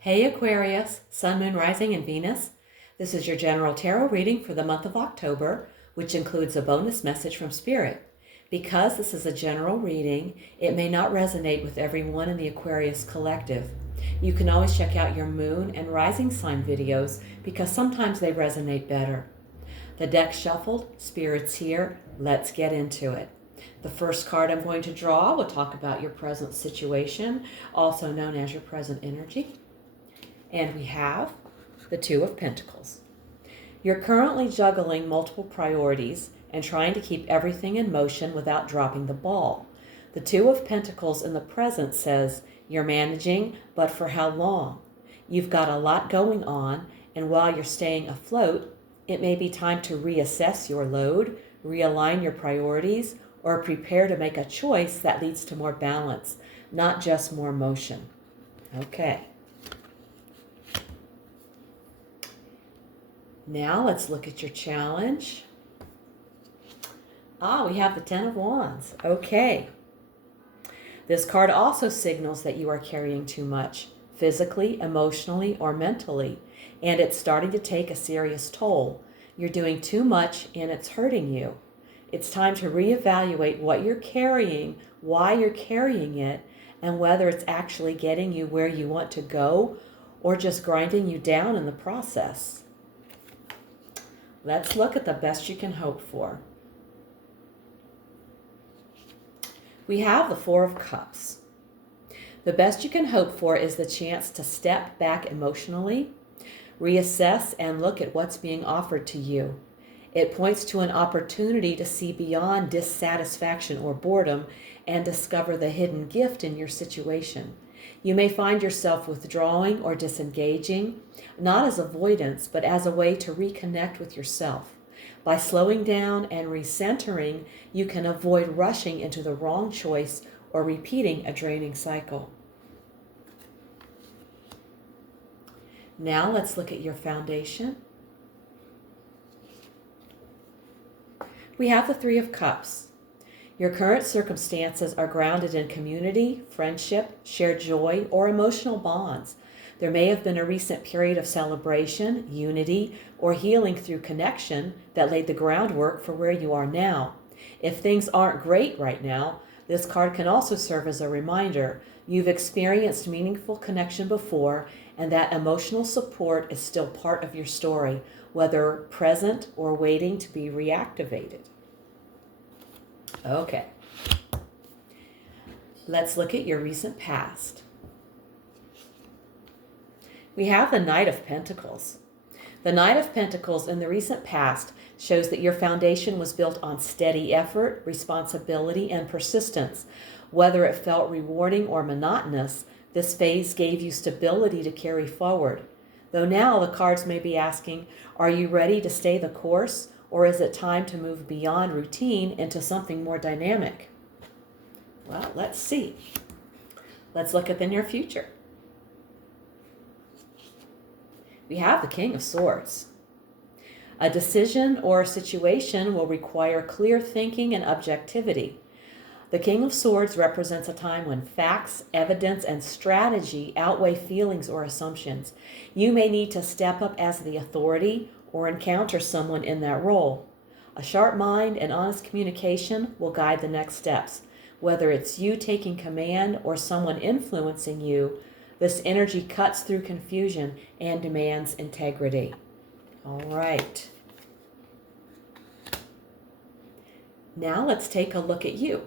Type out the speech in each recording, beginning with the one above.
Hey Aquarius, Sun, Moon, Rising, and Venus. This is your general tarot reading for the month of October, which includes a bonus message from Spirit. Because this is a general reading, it may not resonate with everyone in the Aquarius collective. You can always check out your Moon and Rising sign videos because sometimes they resonate better. The deck shuffled, Spirit's here, let's get into it. The first card I'm going to draw will talk about your present situation, also known as your present energy. And we have the Two of Pentacles. You're currently juggling multiple priorities and trying to keep everything in motion without dropping the ball. The Two of Pentacles in the present says you're managing, but for how long? You've got a lot going on, and while you're staying afloat, it may be time to reassess your load, realign your priorities, or prepare to make a choice that leads to more balance, not just more motion. Okay. Now let's look at your challenge. We have the Ten of Wands. Okay. This card also signals that you are carrying too much, physically, emotionally, or mentally, and it's starting to take a serious toll. You're doing too much and it's hurting you. It's time to reevaluate what you're carrying, why you're carrying it, and whether it's actually getting you where you want to go or just grinding you down in the process. Let's look at the best you can hope for. We have the Four of Cups. The best you can hope for is the chance to step back emotionally, reassess, and look at what's being offered to you. It points to an opportunity to see beyond dissatisfaction or boredom and discover the hidden gift in your situation. You may find yourself withdrawing or disengaging, not as avoidance, but as a way to reconnect with yourself. By slowing down and recentering, you can avoid rushing into the wrong choice or repeating a draining cycle. Now let's look at your foundation. We have the Three of Cups. Your current circumstances are grounded in community, friendship, shared joy, or emotional bonds. There may have been a recent period of celebration, unity, or healing through connection that laid the groundwork for where you are now. If things aren't great right now, this card can also serve as a reminder you've experienced meaningful connection before, and that emotional support is still part of your story, whether present or waiting to be reactivated. Okay. Let's look at your recent past. We have the Knight of Pentacles. The Knight of Pentacles in the recent past shows that your foundation was built on steady effort, responsibility, and persistence. Whether it felt rewarding or monotonous, this phase gave you stability to carry forward. Though now the cards may be asking, are you ready to stay the course, or is it time to move beyond routine into something more dynamic? Well, let's see. Let's look at the near future. We have the King of Swords. A decision or a situation will require clear thinking and objectivity. The King of Swords represents a time when facts, evidence, and strategy outweigh feelings or assumptions. You may need to step up as the authority or encounter someone in that role. A sharp mind and honest communication will guide the next steps. Whether it's you taking command or someone influencing you, this energy cuts through confusion and demands integrity. All right. Now let's take a look at you.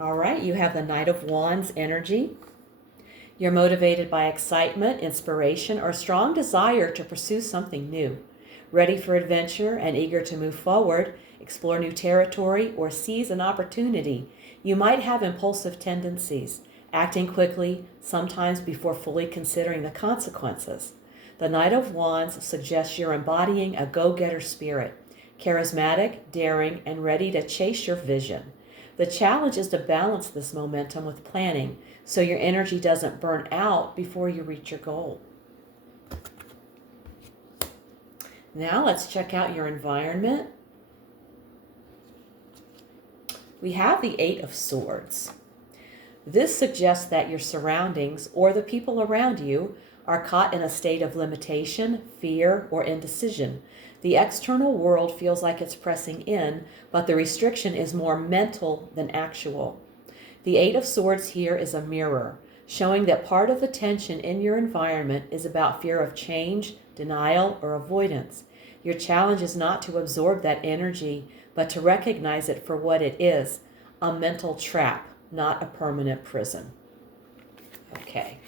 All right, you have the Knight of Wands energy. You're motivated by excitement, inspiration, or strong desire to pursue something new. Ready for adventure and eager to move forward, explore new territory, or seize an opportunity. You might have impulsive tendencies, acting quickly, sometimes before fully considering the consequences. The Knight of Wands suggests you're embodying a go-getter spirit, charismatic, daring, and ready to chase your vision. The challenge is to balance this momentum with planning so your energy doesn't burn out before you reach your goal. Now let's check out your environment. We have the Eight of Swords. This suggests that your surroundings or the people around you are caught in a state of limitation, fear, or indecision. The external world feels like it's pressing in, but the restriction is more mental than actual. The Eight of Swords here is a mirror, showing that part of the tension in your environment is about fear of change, denial, or avoidance. Your challenge is not to absorb that energy, but to recognize it for what it is, a mental trap, not a permanent prison. Okay.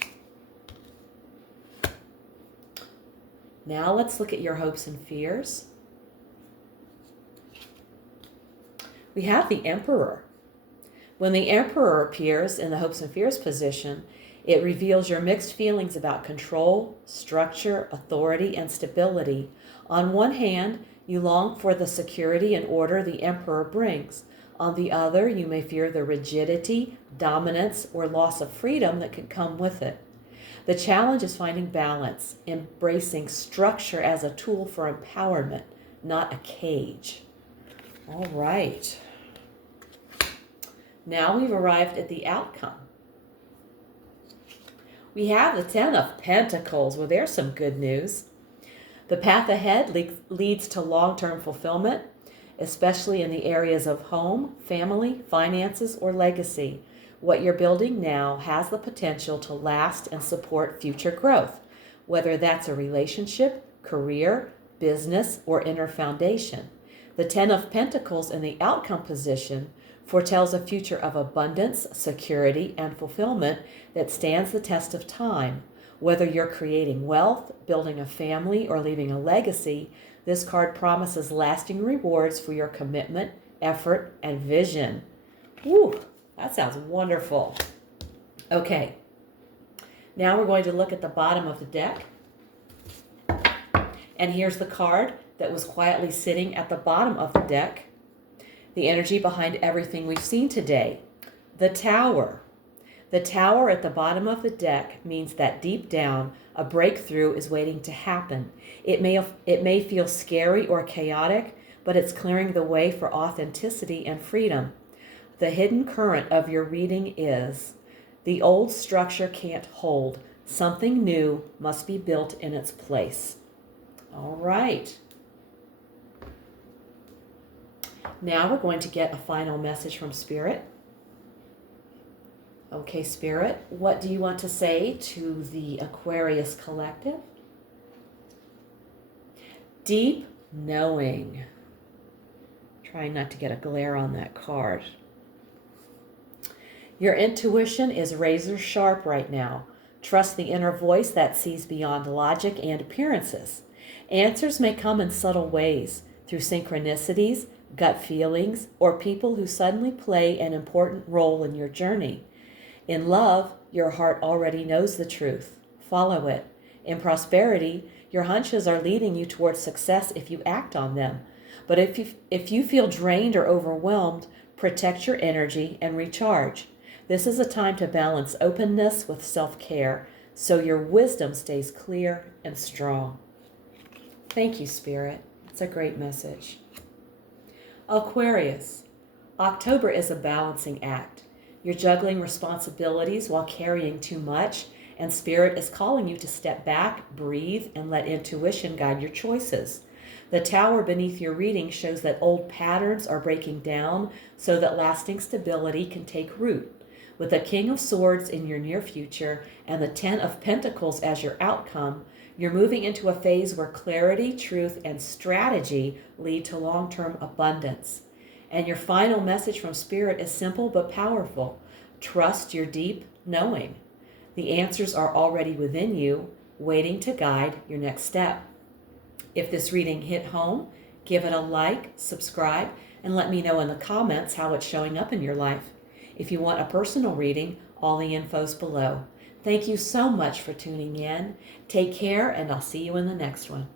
Now let's look at your hopes and fears. We have the Emperor. When the Emperor appears in the hopes and fears position, it reveals your mixed feelings about control, structure, authority, and stability. On one hand, you long for the security and order the Emperor brings. On the other, you may fear the rigidity, dominance, or loss of freedom that can come with it. The challenge is finding balance, embracing structure as a tool for empowerment, not a cage. All right. Now we've arrived at the outcome. We have the Ten of Pentacles. Well, there's some good news. The path ahead leads to long-term fulfillment, especially in the areas of home, family, finances, or legacy. What you're building now has the potential to last and support future growth, whether that's a relationship, career, business, or inner foundation. The Ten of Pentacles in the outcome position foretells a future of abundance, security, and fulfillment that stands the test of time. Whether you're creating wealth, building a family, or leaving a legacy, this card promises lasting rewards for your commitment, effort, and vision. Woo, that sounds wonderful. Okay, now we're going to look at the bottom of the deck. And here's the card that was quietly sitting at the bottom of the deck. The energy behind everything we've seen today. The Tower. The Tower at the bottom of the deck means that deep down, a breakthrough is waiting to happen. It may feel scary or chaotic, but it's clearing the way for authenticity and freedom. The hidden current of your reading is, the old structure can't hold. Something new must be built in its place. All right. Now we're going to get a final message from Spirit. Okay, Spirit, what do you want to say to the Aquarius collective? Deep knowing. Trying not to get a glare on that card. Your intuition is razor sharp right now. Trust the inner voice that sees beyond logic and appearances. Answers may come in subtle ways, through synchronicities, gut feelings, or people who suddenly play an important role in your journey. In love, your heart already knows the truth. Follow it. In prosperity, your hunches are leading you towards success if you act on them. But if you feel drained or overwhelmed, protect your energy and recharge. This is a time to balance openness with self-care, so your wisdom stays clear and strong. Thank you, Spirit. It's a great message. Aquarius, October is a balancing act. You're juggling responsibilities while carrying too much, and Spirit is calling you to step back, breathe, and let intuition guide your choices. The Tower beneath your reading shows that old patterns are breaking down so that lasting stability can take root. With the King of Swords in your near future and the Ten of Pentacles as your outcome, you're moving into a phase where clarity, truth, and strategy lead to long-term abundance. And your final message from Spirit is simple but powerful. Trust your deep knowing. The answers are already within you, waiting to guide your next step. If this reading hit home, give it a like, subscribe, and let me know in the comments how it's showing up in your life. If you want a personal reading, all the info's below. Thank you so much for tuning in. Take care, and I'll see you in the next one.